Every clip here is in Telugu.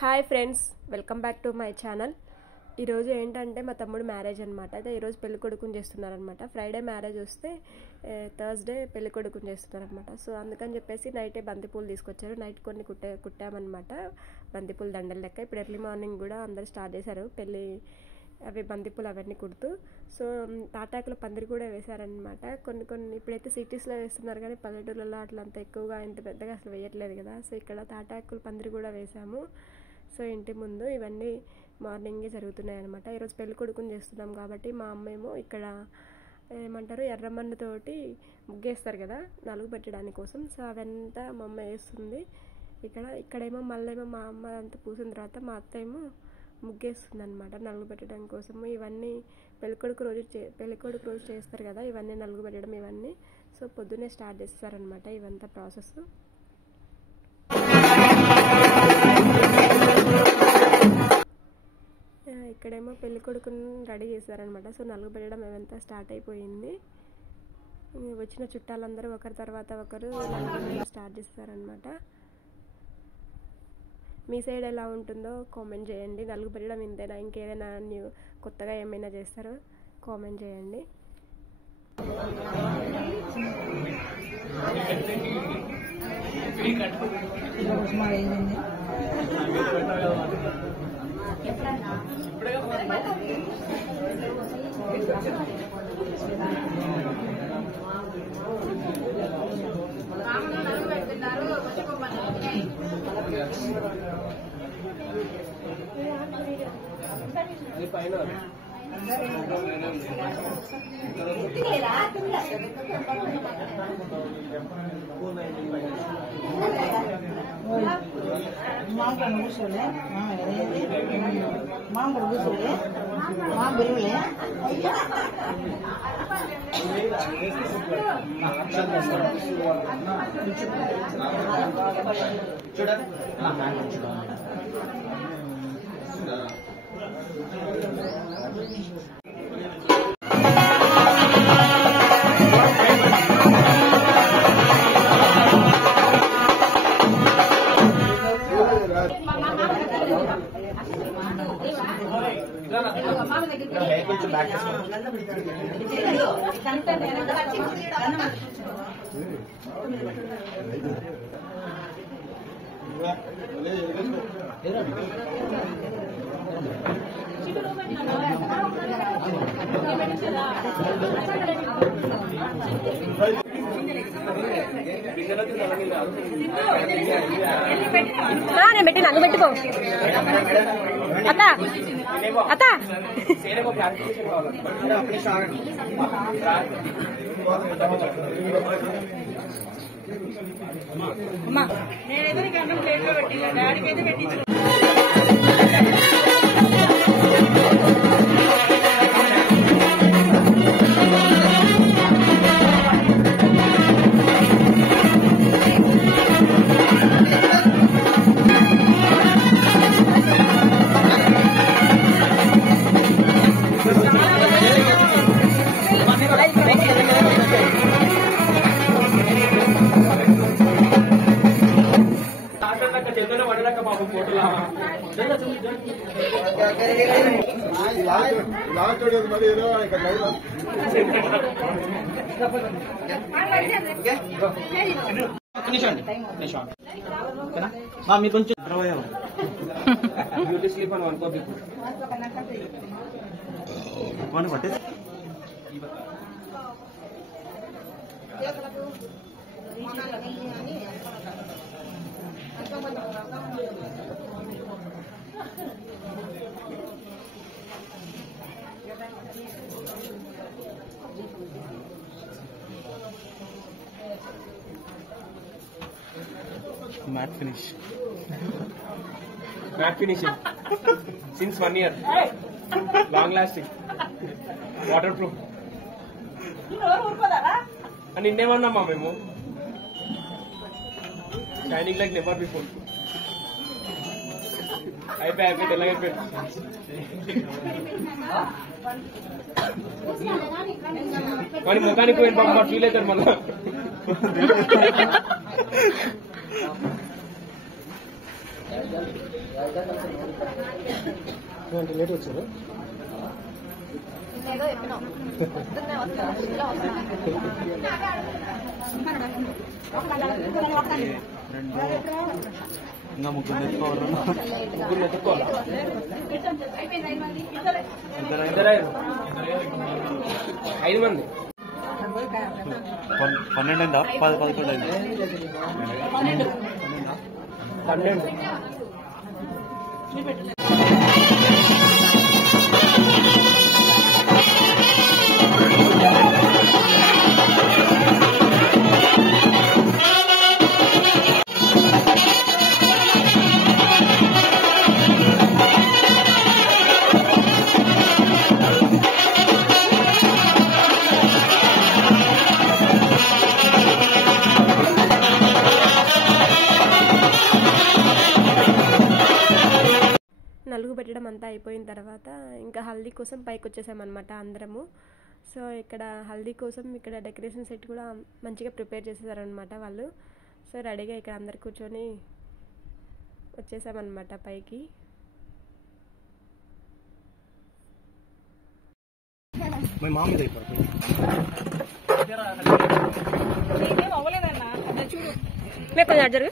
Hi friends, welcome back to my channel. ఈరోజు ఏంటంటే మా తమ్ముడు మ్యారేజ్ అనమాట. అయితే ఈరోజు పెళ్లి కొడుకుని చేస్తున్నారనమాట. ఫ్రైడే మ్యారేజ్ వస్తే థర్స్డే పెళ్లి కొడుకుని చేస్తున్నారనమాట. సో అందుకని చెప్పేసి నైటే బంతిపూలు తీసుకొచ్చారు. నైట్ కొన్ని కుట్టామన్నమాట, బంతిపూలు దండల లెక్క. ఇప్పుడు ఎర్లీ మార్నింగ్ కూడా అందరు స్టార్ట్ చేశారు పెళ్ళి అవి బంతిపూలు అవన్నీ కుడుతూ. సో తాటాకుల పందిరి కూడా వేశారనమాట. కొన్ని ఇప్పుడైతే సిటీస్లో వేస్తున్నారు, కానీ పల్లెటూళ్ళలో అట్లా అంత ఎక్కువగా ఇంత పెద్దగా అసలు వేయట్లేదు కదా. సో ఇక్కడ తాటాకుల పందిరి కూడా వేసాము. సో ఇంటి ముందు ఇవన్నీ మార్నింగే జరుగుతున్నాయి అనమాట. ఈరోజు పెళ్లి కొడుకుని చేస్తున్నాం కాబట్టి మా అమ్మ ఏమో ఇక్కడ ఏమంటారు ఎర్రమన్నుతోటి ముగ్గేస్తారు కదా నలుగు పెట్టడానికి కోసం. సో అవంతా మా అమ్మ వేస్తుంది. ఇక్కడేమో మళ్ళేమో మా అమ్మ అంతా పూసిన తర్వాత మా అత్త ఏమో ముగ్గేస్తుంది అనమాట నలుగు పెట్టడం కోసము. ఇవన్నీ పెళ్ళికొడుకు రోజు చేస్తారు కదా, ఇవన్నీ నలుగు పెట్టడం ఇవన్నీ. సో పొద్దున్నే స్టార్ట్ చేస్తారనమాట ఇవంతా ప్రాసెస్. ఇక్కడేమో పెళ్ళికొడుకుని రెడీ చేశారనమాట. సో నలుగు పెట్టడం ఇవంతా స్టార్ట్ అయిపోయింది. వచ్చిన చుట్టాలందరూ ఒకరి తర్వాత ఒకరు స్టార్ట్ చేస్తారనమాట. మీ సైడ్ ఎలా ఉంటుందో కామెంట్ చేయండి. నలుగు పెట్టడం ఇంతేనా, ఇంకేదైనా కొత్తగా ఏమైనా చేస్తారో కామెంట్ చేయండి. నేను పెట్టి నన్ను పెట్టుకో అత్త అత్త. మీరు కొంచెం బ్యూటీ స్లీప్ అని అనుకో పట్టే matte finish finishing since 1 year, long lasting, waterproof and ఇందేమన్నామా మేము షైనింగ్ లైక్ నెవర్ బిఫోర్. అయిపోయి తెల్లగైపోయి మరి ముఖానికి పోయిన బాబు ఫీల్ అవుతారు మళ్ళా. లేట్ వచ్చారు ఏదో చెప్పినావు ఇంకా ముగ్గురు ఎత్తుకోవాలి ఐదు మంది 12 అయిందా 11 అయింది 12 నలుగు పెట్టడం అంతా అయిపోయిన తర్వాత ఇంకా హల్దీ కోసం పైకి వచ్చేసామన్నమాట అందరము. సో ఇక్కడ హల్దీ కోసం ఇక్కడ డెకరేషన్ సెట్ కూడా మంచిగా ప్రిపేర్ చేసేసారనమాట వాళ్ళు. సో రెడీగా ఇక్కడ అందరు కూర్చొని వచ్చేసామన్నమాట పైకి. కొంచెం జరుగు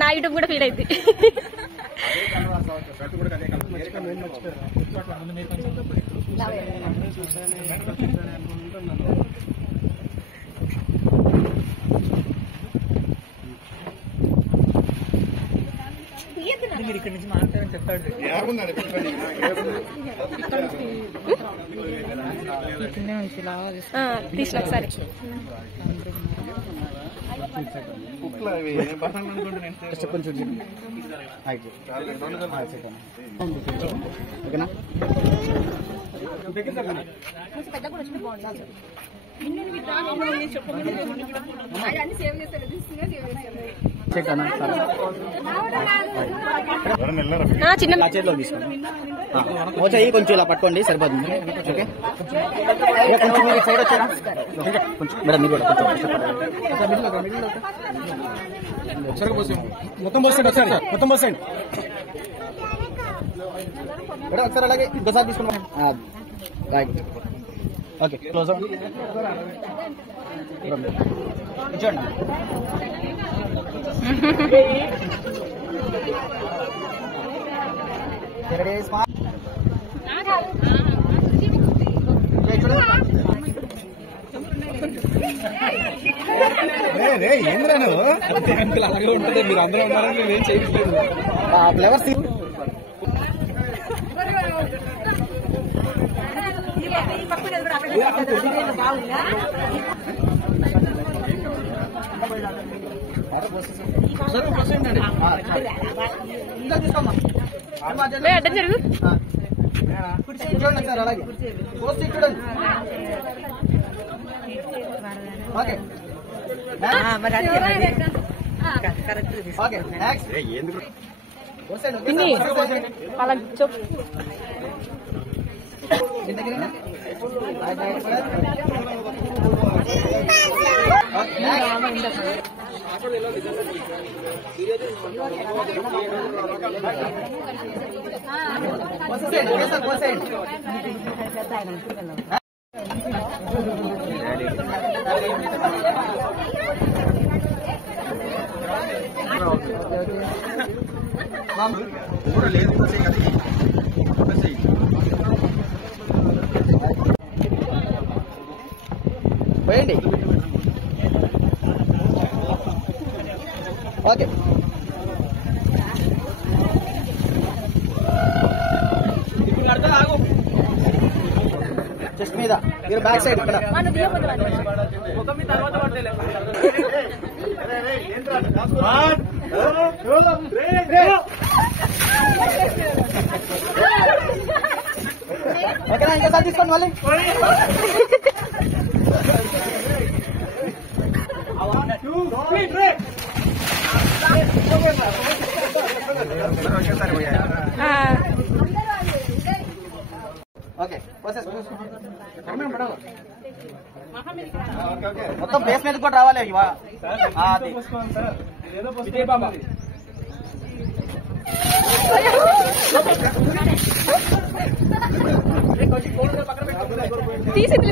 నా యూట్యూబ్ కూడా ఫీడ్ అయింది. మీరు ఇక్కడి నుంచి మాట్లాడని చెప్పాడు తీసిన ఒకసారి పెద్ద కూడా వచ్చిన బాగుంది చిన్న చేతిలో తీసుకోండి కొంచెం ఇలా పట్టుకోండి సరిపోతుంది. ఓకే కొంచెం మీరు సైడ్ వచ్చారా కొంచెం మేడం మీరు మొత్తం పోసండి మొత్తం పోసండి మేడం ఒకసారి అలాగే ఇంకోసారి తీసుకున్నాం. ఓకే క్లోజ్ చూడండి ఏంద్రా నువ్వు అలాగే ఉంటుంది. మీరు అందరూ ఉన్నారని నేనేం చేయట్లేదు. ఫ్లేవర్స్ అడ్డం జరుగు చూడండి సార్ అలాగే చూడండి. ఓకే ఓకే అలా చెప్పు పోయండి. ఓకే చెస్ట్ మీద మీరు బ్యాక్ సైడ్ ఇక్కడ ఓకేనా ఇంకోసారి తీసుకోండి మళ్ళీ ఓకే ప్రాసెస్ మొత్తం ప్లేస్ మీద కూడా రావాలి ఇవా విజయ్ బాబా తీసింది